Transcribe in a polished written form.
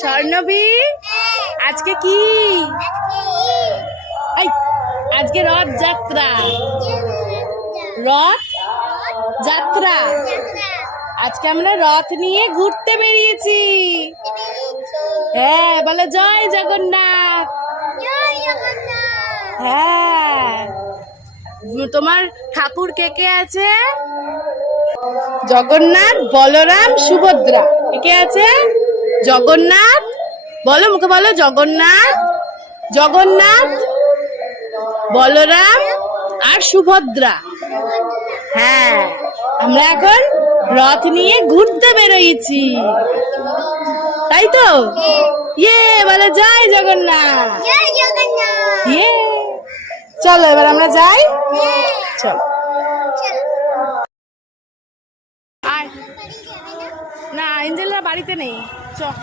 স্বর্ণবী আজকে কি? আজকে রথ যাত্রা। রথ যাত্রা। আজকে আমরা রথ নিয়ে ঘুরতে বেরিয়েছি। হ্যাঁ, বলো জয় জগন্নাথ। হ্যাঁ, তোমার ঠাকুর কে কে আছে? জগন্নাথ, বলরাম, সুভদ্রা। কে আছে? জগন্নাথ, বলো মুখে বলো, জগন্নাথ, জগন্নাথ, বলরাম আর সুভদ্রা। হ্যাঁ, আমরা এখন রথ নিয়ে ঘুরতে বেরোইছি, তাই তো? ইয়ে, বলো জয় জগন্নাথ। ইয়ে, চলো এবার আমরা যাই। চলো। না, এঞ্জেলরা বাড়িতে নেই। চল।